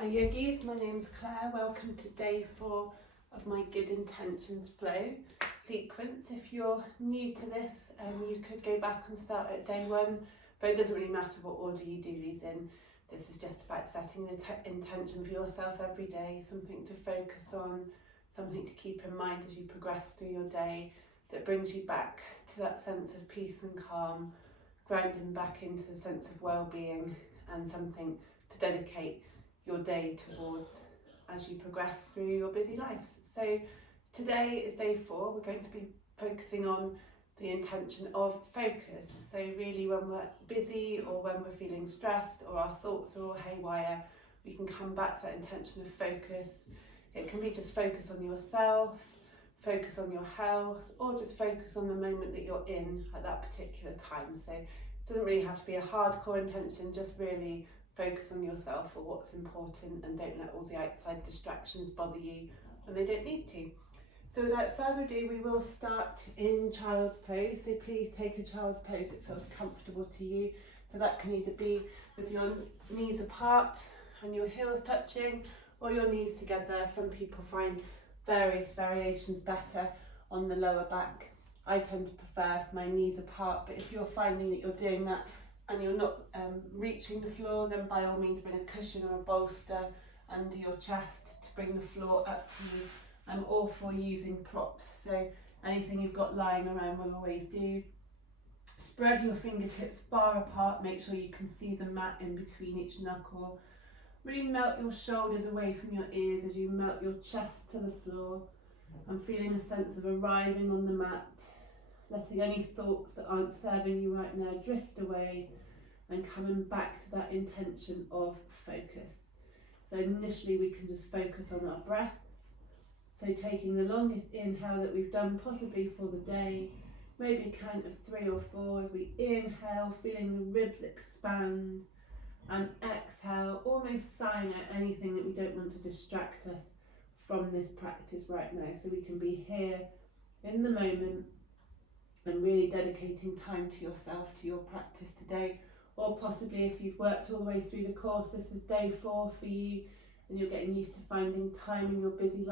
Hi yogis, my name's Claire. Welcome to day 4 of my Good Intentions Flow sequence. If you're new to this, you could go back and start at day 1, but it doesn't really matter what order you do these in. This is just about setting the intention for yourself every day, something to focus on, something to keep in mind as you progress through your day that brings you back to that sense of peace and calm, grounding back into the sense of well-being, and something to dedicate your day towards as you progress through your busy lives. So today is day 4. We're going to be focusing on the intention of focus. So really when we're busy or when we're feeling stressed or our thoughts are all haywire, we can come back to that intention of focus. It can be just focus on yourself, focus on your health, or just focus on the moment that you're in at that particular time. So it doesn't really have to be a hardcore intention, just really focus on yourself or what's important, and don't let all the outside distractions bother you when they don't need to. So without further ado, we will start in child's pose. So please take a child's pose that feels comfortable to you. So that can either be with your knees apart and your heels touching, or your knees together. Some people find various variations better on the lower back. I tend to prefer my knees apart, but if you're finding that you're doing that and you're not reaching the floor, then by all means bring a cushion or a bolster under your chest to bring the floor up to you. I'm all for using props, so anything you've got lying around will always do. Spread your fingertips far apart, make sure you can see the mat in between each knuckle. Really melt your shoulders away from your ears as you melt your chest to the floor. I'm feeling a sense of arriving on the mat, letting any thoughts that aren't serving you right now drift away, and coming back to that intention of focus. So initially we can just focus on our breath. So taking the longest inhale that we've done possibly for the day, maybe a count of 3 or 4 as we inhale, feeling the ribs expand, and exhale, almost sighing out anything that we don't want to distract us from this practice right now. So we can be here in the moment and really dedicating time to yourself, to your practice today. Or possibly if you've worked all the way through the course, this is day 4 for you, and you're getting used to finding time in your busy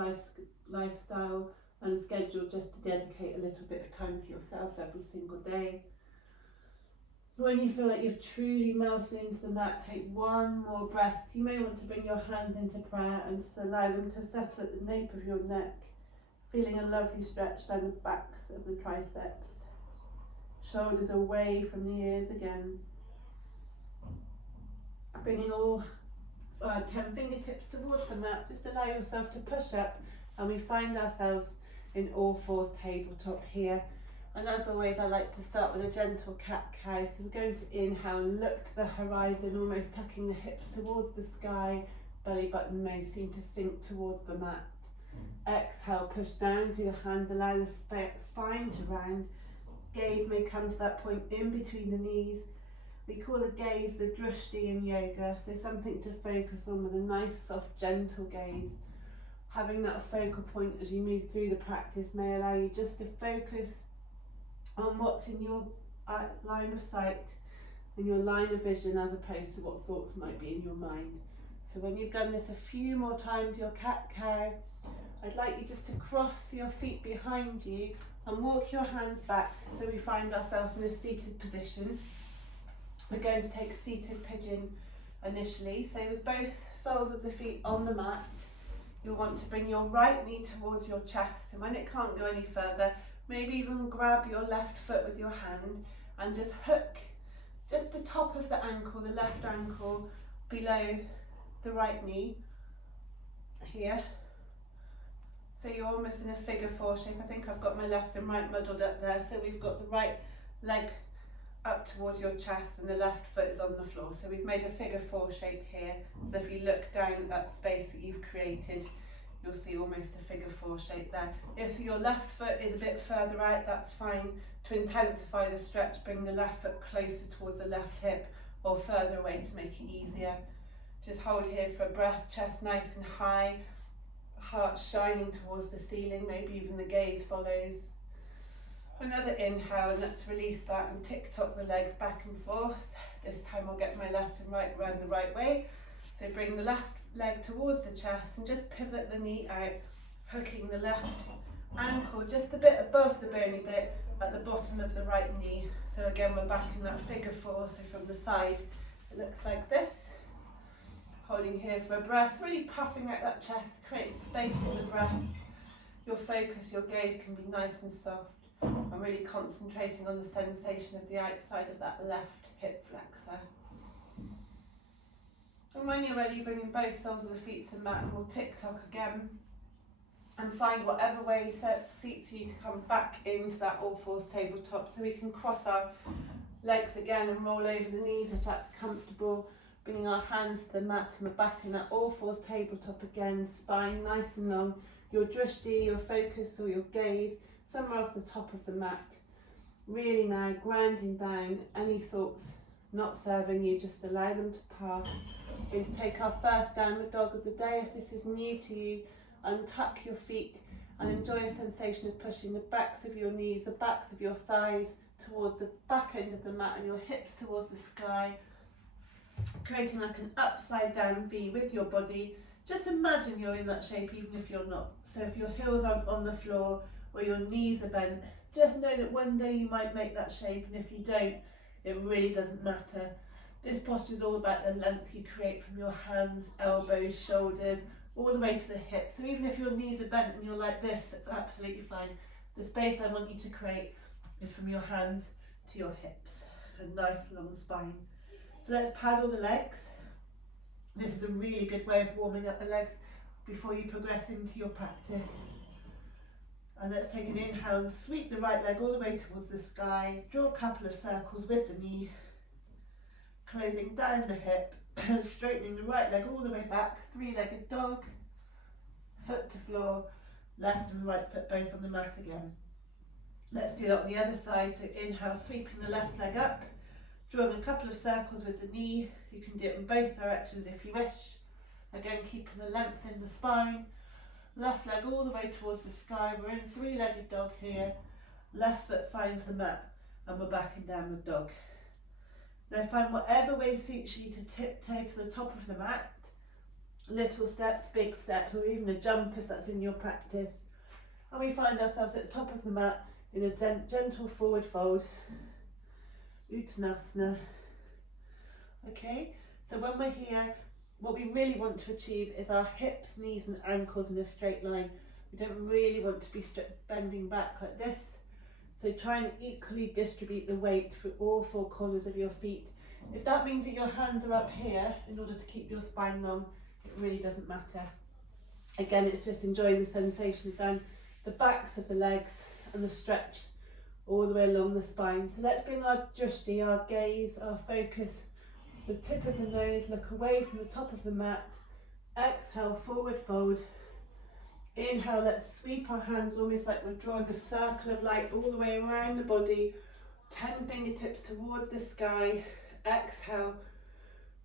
lifestyle and schedule just to dedicate a little bit of time to yourself every single day. When you feel like you've truly melted into the mat, take one more breath. You may want to bring your hands into prayer and just allow them to settle at the nape of your neck, feeling a lovely stretch down the backs of the triceps. Shoulders away from the ears again. Bringing all 10 fingertips towards the mat, just allow yourself to push up, and we find ourselves in all fours tabletop here. And as always, I like to start with a gentle cat-cow. So we're going to inhale and look to the horizon, almost tucking the hips towards the sky. Belly button may seem to sink towards the mat. Exhale, push down through the hands, allow the spine to round. Gaze may come to that point in between the knees. We call the gaze the drushti in yoga, so something to focus on with a nice, soft, gentle gaze. Having that focal point as you move through the practice may allow you just to focus on what's in your line of sight and your line of vision, as opposed to what thoughts might be in your mind. So when you've done this a few more times, your cat-cow, I'd like you just to cross your feet behind you and walk your hands back so we find ourselves in a seated position. We're going to take seated pigeon initially. So with both soles of the feet on the mat, you'll want to bring your right knee towards your chest, and when it can't go any further, maybe even grab your left foot with your hand and just hook just the top of the ankle, the left ankle, below the right knee here. So you're almost in a figure 4 shape. I think I've got my left and right muddled up there. So we've got the right leg up towards your chest and the left foot is on the floor. So we've made a figure 4 shape here. So if you look down at that space that you've created, you'll see almost a figure 4 shape there. If your left foot is a bit further out, that's fine. To intensify the stretch, bring the left foot closer towards the left hip or further away to make it easier. Just hold here for a breath, chest nice and high, heart shining towards the ceiling, maybe even the gaze follows. Another inhale, and let's release that and tick-tock the legs back and forth. This time I'll get my left and right around the right way. So bring the leg towards the chest and just pivot the knee out, hooking the left ankle just a bit above the bony bit at the bottom of the right knee. So again, we're back in that figure 4, so from the side it looks like this. Holding here for a breath, really puffing out that chest, create space in the breath. Your focus, your gaze can be nice and soft, and really concentrating on the sensation of the outside of that left hip flexor. And when you're ready, bringing both soles of the feet to the mat, and we'll tick-tock again and find whatever way suits you to come back into that all-fours tabletop, so we can cross our legs again and roll over the knees if that's comfortable, bringing our hands to the mat, and we're back in that all-fours tabletop again, spine nice and long, your drishti, your focus or your gaze somewhere off the top of the mat. Really now grounding down any thoughts not serving you, just allow them to pass. We're going to take our first downward dog of the day. If this is new to you, untuck your feet and enjoy a sensation of pushing the backs of your knees, the backs of your thighs towards the back end of the mat and your hips towards the sky, creating like an upside down V with your body. Just imagine you're in that shape even if you're not. So if your heels aren't on the floor or your knees are bent, just know that one day you might make that shape, and if you don't, it really doesn't matter. This posture is all about the length you create from your hands, elbows, shoulders, all the way to the hips. So even if your knees are bent and you're like this, it's absolutely fine. The space I want you to create is from your hands to your hips. A nice long spine. So let's paddle the legs. This is a really good way of warming up the legs before you progress into your practice. And let's take an inhale and sweep the right leg all the way towards the sky. Draw a couple of circles with the knee, closing down the hip, straightening the right leg all the way back, three-legged dog, foot to floor, left and right foot both on the mat again. Let's do that on the other side. So inhale, sweeping the left leg up, drawing a couple of circles with the knee. You can do it in both directions if you wish. Again, keeping the length in the spine. Left leg all the way towards the sky. We're in three-legged dog here. Left foot finds the mat and we're back in downward dog. Now find whatever way suits you to tiptoe to the top of the mat. Little steps, big steps, or even a jump if that's in your practice. And we find ourselves at the top of the mat in a gentle forward fold. Uttanasana. Okay, so when we're here, what we really want to achieve is our hips, knees and ankles in a straight line. We don't really want to be bending back like this. So try and equally distribute the weight through all four corners of your feet. If that means that your hands are up here in order to keep your spine long, it really doesn't matter. Again, it's just enjoying the sensation down the backs of the legs and the stretch all the way along the spine. So let's bring our drishti, our gaze, our focus, the tip of the nose, look away from the top of the mat. Exhale, forward fold. Inhale, let's sweep our hands almost like we're drawing a circle of light all the way around the body. 10 fingertips towards the sky. Exhale,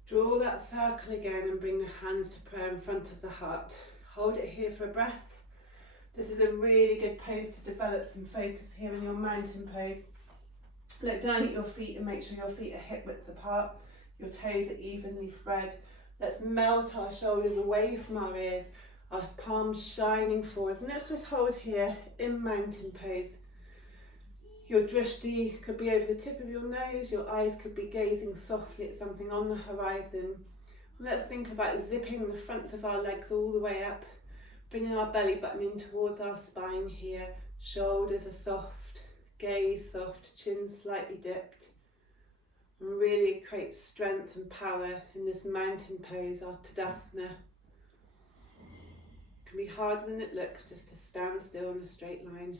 draw that circle again and bring the hands to prayer in front of the heart. Hold it here for a breath. This is a really good pose to develop some focus here in your mountain pose. Look down at your feet and make sure your feet are hip width apart. Your toes are evenly spread. Let's melt our shoulders away from our ears, our palms shining forwards. And let's just hold here in mountain pose. Your drishti could be over the tip of your nose. Your eyes could be gazing softly at something on the horizon. Let's think about zipping the fronts of our legs all the way up, bringing our belly button in towards our spine here. Shoulders are soft, gaze soft, chin slightly dipped. And really create strength and power in this mountain pose, our Tadasana. It can be harder than it looks just to stand still in a straight line.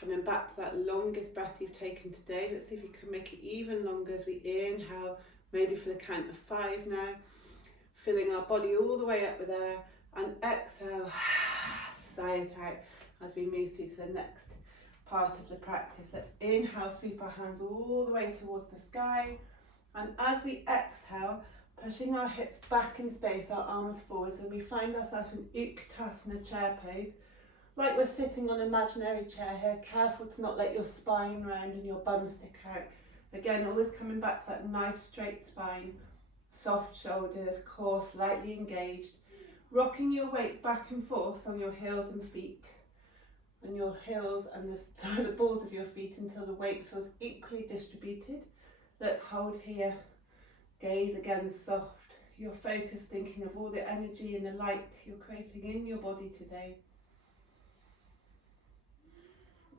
Coming back to that longest breath you've taken today. Let's see if you can make it even longer as we inhale, maybe for the count of 5 now. Filling our body all the way up with air, and exhale, sigh it out as we move through to the next part of the practice. Let's inhale, sweep our hands all the way towards the sky, and as we exhale, pushing our hips back in space, our arms forwards, and we find ourselves in Uttanasana chair pose, like we're sitting on an imaginary chair here. Careful to not let your spine round and your bum stick out. Again, always coming back to that nice straight spine. soft shoulders, core slightly engaged, rocking your weight back and forth on your heels and feet, and your heels and the balls of your feet until the weight feels equally distributed. Let's hold here, gaze again soft, your focus thinking of all the energy and the light you're creating in your body today.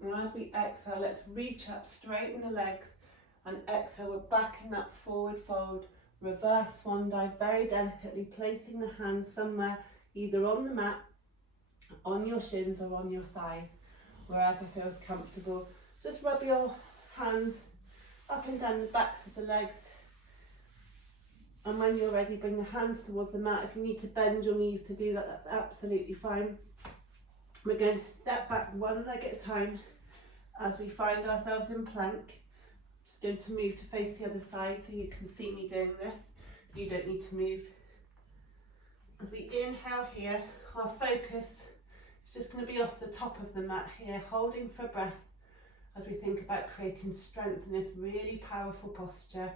And as we exhale, let's reach up, straighten the legs, and exhale, we're back in that forward fold, reverse swan dive, very delicately placing the hands somewhere either on the mat, on your shins or on your thighs, wherever feels comfortable. Just rub your hands up and down the backs of the legs, and when you're ready, bring the hands towards the mat. If you need to bend your knees to do that, that's absolutely fine. We're going to step back one leg at a time as we find ourselves in plank. Just going to move to face the other side so you can see me doing this. You don't need to move. As we inhale here, our focus is just going to be off the top of the mat here, holding for breath as we think about creating strength in this really powerful posture.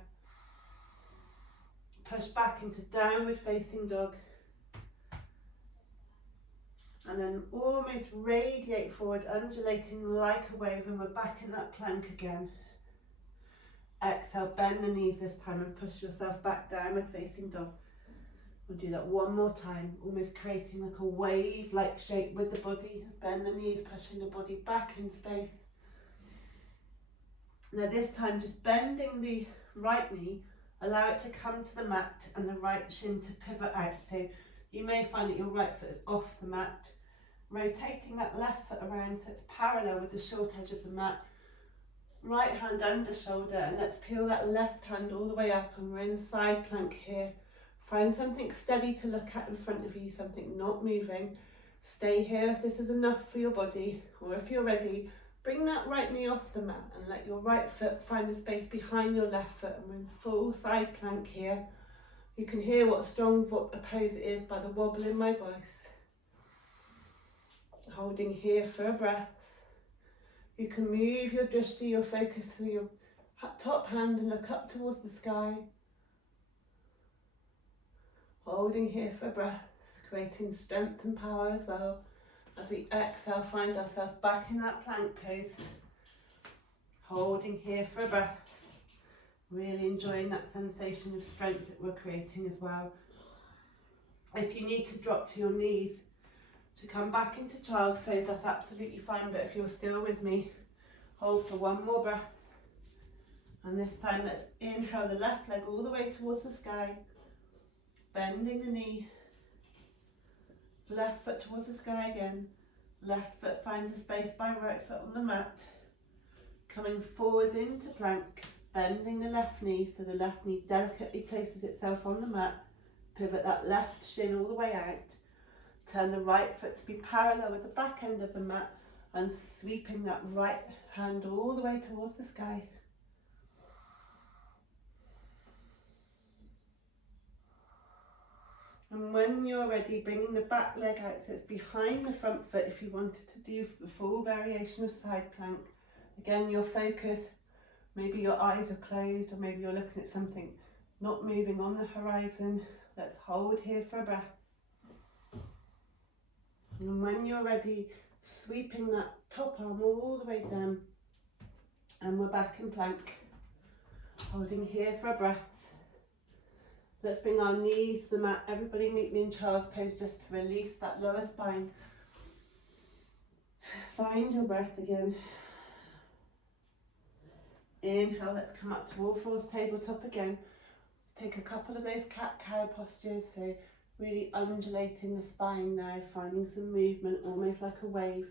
Push back into downward facing dog. And then almost radiate forward, undulating like a wave, and we're back in that plank again. Exhale, bend the knees this time and push yourself back, downward facing dog. We'll do that one more time, almost creating like a wave-like shape with the body. Bend the knees, pushing the body back in space. Now this time, just bending the right knee, allow it to come to the mat and the right shin to pivot out. So you may find that your right foot is off the mat. Rotating that left foot around so it's parallel with the short edge of the mat. Right hand under shoulder, and let's peel that left hand all the way up, and we're in side plank here. Find something steady to look at in front of you, something not moving. Stay here if this is enough for your body, or if you're ready, bring that right knee off the mat and let your right foot find the space behind your left foot, and we're in full side plank here. You can hear what a strong pose it is by the wobble in my voice. Holding here for a breath. You can move your drishti, your focus to your top hand and look up towards the sky. Holding here for a breath, creating strength and power as well. As we exhale, find ourselves back in that plank pose. Holding here for a breath. Really enjoying that sensation of strength that we're creating as well. If you need to drop to your knees to come back into child's pose, that's absolutely fine, but if you're still with me, hold for one more breath. And this time let's inhale the left leg all the way towards the sky, bending the knee, left foot towards the sky again, left foot finds a space by right foot on the mat, coming forwards into plank, bending the left knee so the left knee delicately places itself on the mat, pivot that left shin all the way out, turn the right foot to be parallel with the back end of the mat, and sweeping that right hand all the way towards the sky. And when you're ready, bringing the back leg out so it's behind the front foot if you wanted to do the full variation of side plank. Again, your focus, maybe your eyes are closed, or maybe you're looking at something not moving on the horizon. Let's hold here for a breath. And when you're ready, sweeping that top arm all the way down, and we're back in plank, holding here for a breath. Let's bring our knees to the mat. Everybody meet me in child's pose just to release that lower spine. Find your breath again. Inhale, let's come up to all fours, tabletop again. Let's take a couple of those cat-cow postures, so really undulating the spine now, finding some movement, almost like a wave.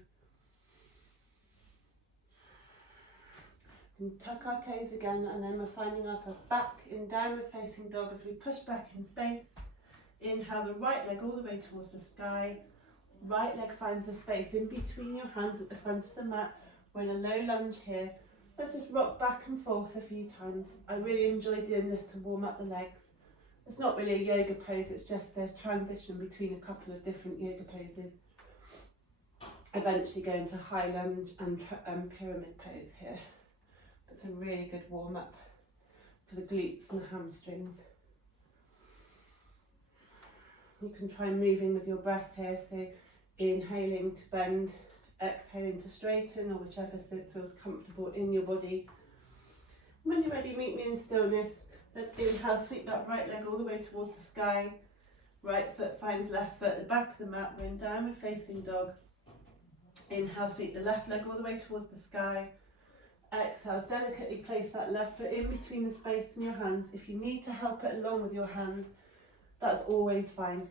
And tuck our toes again, and then we're finding ourselves back in downward facing dog as we push back in space. Inhale the right leg all the way towards the sky. Right leg finds a space in between your hands at the front of the mat. We're in a low lunge here. Let's just rock back and forth a few times. I really enjoy doing this to warm up the legs. It's not really a yoga pose, it's just a transition between a couple of different yoga poses. Eventually go into high lunge and pyramid pose here. It's a really good warm up for the glutes and the hamstrings. You can try moving with your breath here, so inhaling to bend, exhaling to straighten, or whichever feels comfortable in your body. When you're ready, meet me in stillness. Let's inhale, sweep that right leg all the way towards the sky. Right foot finds left foot at the back of the mat. We're in downward facing dog. Inhale, sweep the left leg all the way towards the sky. Exhale, delicately place that left foot in between the space in your hands. If you need to help it along with your hands, that's always fine.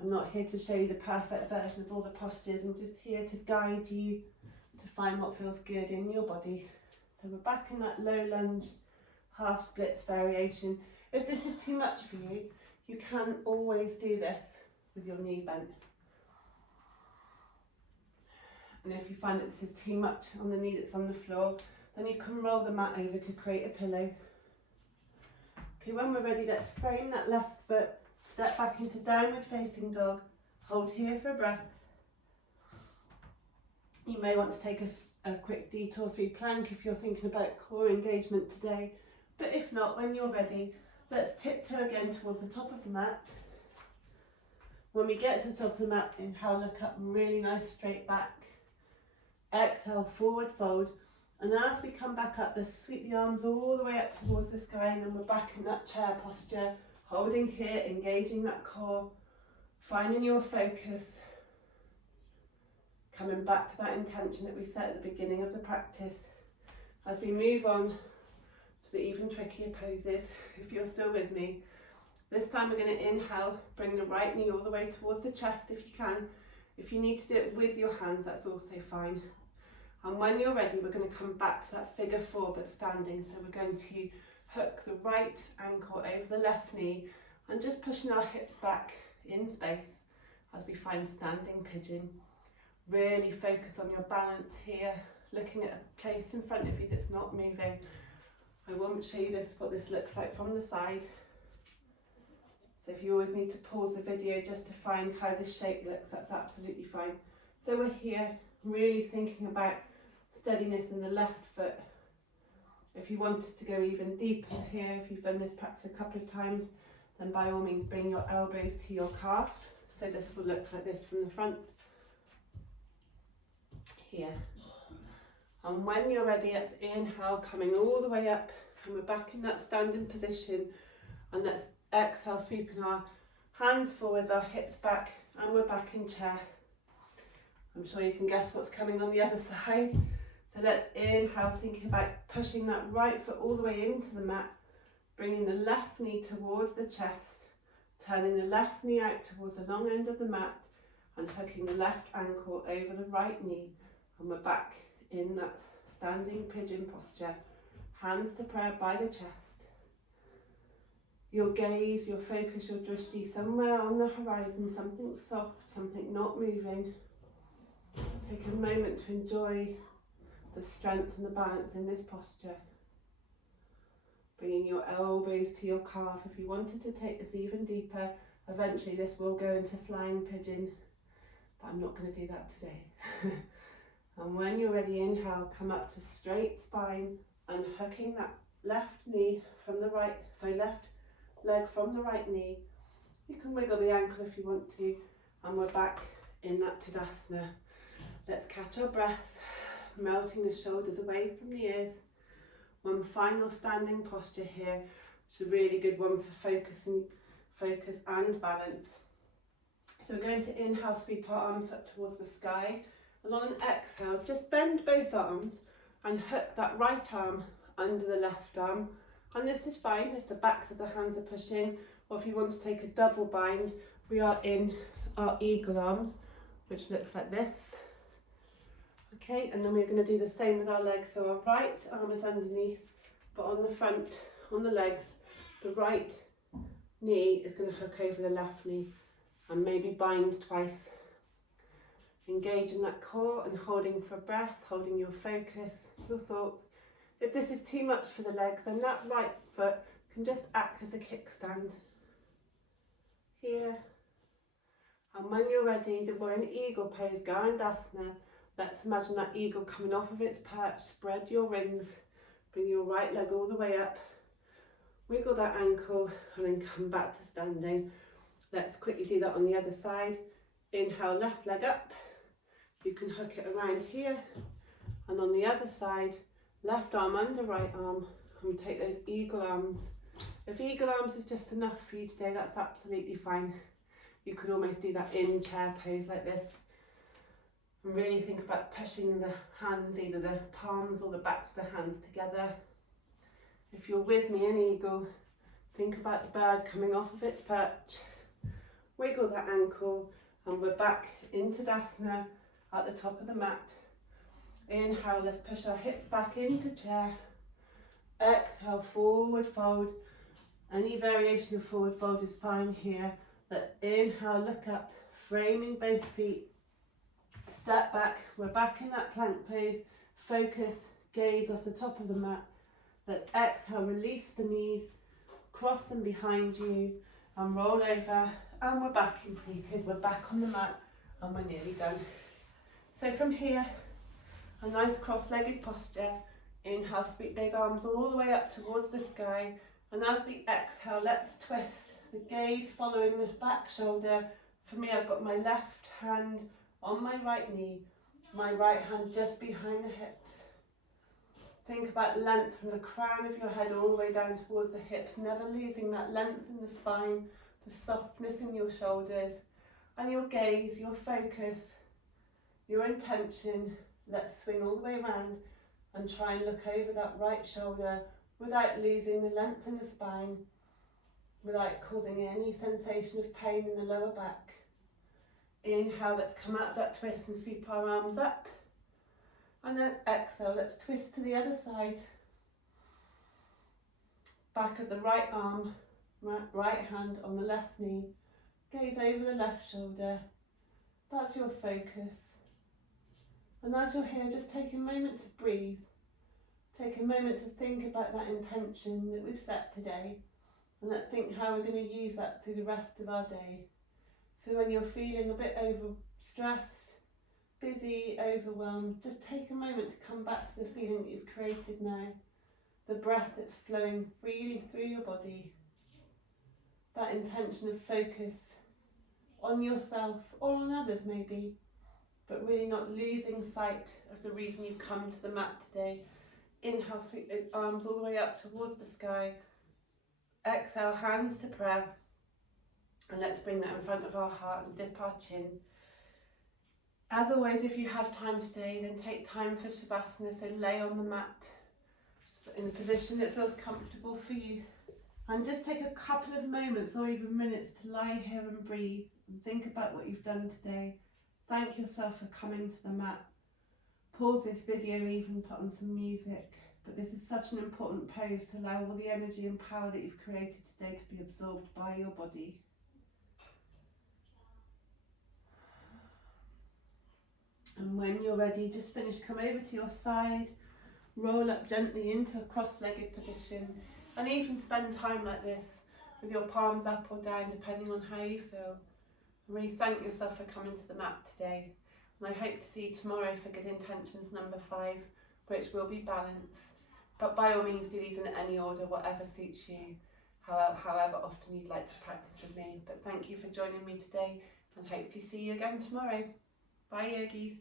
I'm not here to show you the perfect version of all the postures. I'm just here to guide you to find what feels good in your body. So we're back in that low lunge, half splits variation. If this is too much for you, you can always do this with your knee bent. And if you find that this is too much on the knee that's on the floor, then you can roll the mat over to create a pillow. Okay, when we're ready, let's frame that left foot, step back into downward facing dog, hold here for a breath. You may want to take a quick detour through plank if you're thinking about core engagement today, but if not, when you're ready, let's tiptoe again towards the top of the mat. When we get to the top of the mat, inhale, look up, really nice straight back. Exhale, forward fold, and as we come back up, let's sweep the arms all the way up towards the sky, and then we're back in that chair posture, holding here, engaging that core, finding your focus, coming back to that intention that we set at the beginning of the practice. As we move on to the even trickier poses, if you're still with me, this time we're going to inhale, bring the right knee all the way towards the chest if you can. If you need to do it with your hands, that's also fine. And when you're ready, we're going to come back to that figure four, but standing. So we're going to hook the right ankle over the left knee and just pushing our hips back in space as we find standing pigeon. Really focus on your balance here, looking at a place in front of you that's not moving. I won't show you what this looks like from the side. So if you always need to pause the video just to find how this shape looks, that's absolutely fine. So we're here really thinking about steadiness in the left foot. If you wanted to go even deeper here, if you've done this practice a couple of times, then by all means bring your elbows to your calf. So this will look like this from the front. Here. And when you're ready, let's inhale, coming all the way up, and we're back in that standing position. And let's exhale, sweeping our hands forwards, our hips back, and we're back in chair. I'm sure you can guess what's coming on the other side. So let's inhale, thinking about pushing that right foot all the way into the mat, bringing the left knee towards the chest, turning the left knee out towards the long end of the mat, and hooking the left ankle over the right knee. And we're back in that standing pigeon posture, hands to prayer by the chest. Your gaze, your focus, your drishti somewhere on the horizon, something soft, something not moving. Take a moment to enjoy the strength and the balance in this posture. Bringing your elbows to your calf. If you wanted to take this even deeper, eventually this will go into flying pigeon, but I'm not going to do that today. And when you're ready, inhale, come up to straight spine and hooking that left knee from the right, left leg from the right knee. You can wiggle the ankle if you want to, and we're back in that Tadasana. Let's catch our breath, melting the shoulders away from the ears. One final standing posture here, which is a really good one for focus and balance. So we're going to inhale, sweep our arms up towards the sky, and on an exhale, just bend both arms and hook that right arm under the left arm. And this is fine if the backs of the hands are pushing, or if you want to take a double bind, we are in our eagle arms, which looks like this. Okay, and then we're going to do the same with our legs. So our right arm is underneath, but on the front, on the legs, the right knee is going to hook over the left knee and maybe bind twice. Engaging that core and holding for breath, holding your focus, your thoughts. If this is too much for the legs, then that right foot can just act as a kickstand. Here. And when you're ready, we're in eagle pose, Garandasana. Let's imagine that eagle coming off of its perch. Spread your wings. Bring your right leg all the way up. Wiggle that ankle and then come back to standing. Let's quickly do that on the other side. Inhale, left leg up. You can hook it around here. And on the other side, left arm under right arm, and take those eagle arms. If eagle arms is just enough for you today, that's absolutely fine. You could almost do that in chair pose like this. And really think about pushing the hands, either the palms or the backs of the hands together. If you're with me in eagle, think about the bird coming off of its perch. Wiggle that ankle, and we're back into Uttanasana at the top of the mat. Inhale, let's push our hips back into chair. Exhale, forward fold. Any variation of forward fold is fine here. Let's inhale, look up, framing both feet. Step back, we're back in that plank pose. Focus, gaze off the top of the mat. Let's exhale, release the knees, cross them behind you, and roll over. And we're back in seated, we're back on the mat, and we're nearly done. So from here, a nice cross-legged posture. Inhale, sweep those arms all the way up towards the sky. And as we exhale, let's twist. The gaze following the back shoulder. For me, I've got my left hand on my right knee, my right hand just behind the hips. Think about length from the crown of your head all the way down towards the hips, never losing that length in the spine, the softness in your shoulders, and your gaze, your focus, your intention. Let's swing all the way around and try and look over that right shoulder without losing the length in the spine, without causing any sensation of pain in the lower back. Inhale, let's come out of that twist and sweep our arms up. And let's exhale, let's twist to the other side. Back of the right arm, right hand on the left knee. Gaze over the left shoulder. That's your focus. And as you're here, just take a moment to breathe. Take a moment to think about that intention that we've set today. And let's think how we're going to use that through the rest of our day. So when you're feeling a bit overstressed, busy, overwhelmed, just take a moment to come back to the feeling that you've created now. The breath that's flowing freely through your body. That intention of focus on yourself or on others maybe, but really not losing sight of the reason you've come to the mat today. Inhale, sweep those arms all the way up towards the sky. Exhale, hands to prayer. And let's bring that in front of our heart and dip our chin. As always, if you have time today, then take time for Shavasana, so lay on the mat in a position that feels comfortable for you. And just take a couple of moments or even minutes to lie here and breathe and think about what you've done today. Thank yourself for coming to the mat. Pause this video, even put on some music. But this is such an important pose to allow all the energy and power that you've created today to be absorbed by your body. And when you're ready, just finish, come over to your side, roll up gently into a cross-legged position, and even spend time like this with your palms up or down, depending on how you feel. And really thank yourself for coming to the mat today. And I hope to see you tomorrow for Good Intentions number 5, which will be balance. But by all means, do these in any order, whatever suits you, however often you'd like to practice with me. But thank you for joining me today, and hopefully see you again tomorrow. Bye, yogis.